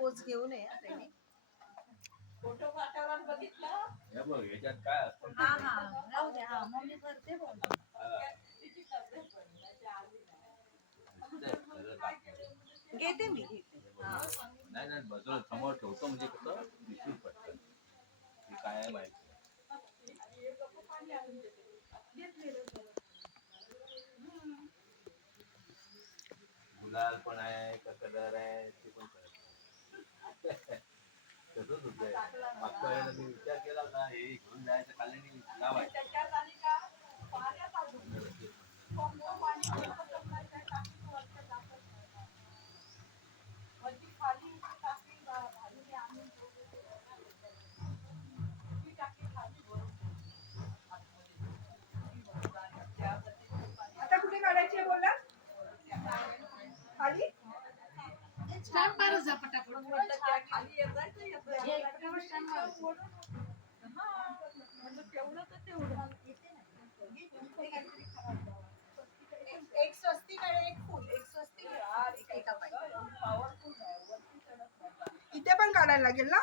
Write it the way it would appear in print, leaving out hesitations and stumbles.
पोच घेऊ नये त्यांनी. फोटो वातावरण बघितलं हे बघ याच्यात काय असतं. हा हा राहू दे. हा मम्मी करते बोलतो. घेते मी नाही नाही बाजूला समोर ठेवतो म्हणजे कसं दिसून पडतं की काय आहे माहिती. गुलाल पण आहे का कलर आहे ते पण कळत. तसंच होतंय. मागच्या वेळेला मी विचार केला होता हे घेऊन जायचं कालनी लावायचं. आता कुठे काढायची बोला खाली स्टॅम्प मारू जा पटापट. खाली येत एक स्वस्तिक आणि एक फुल. एक स्वस्तिक एका पाहिजे. इथे पण काढायला लागेल ना.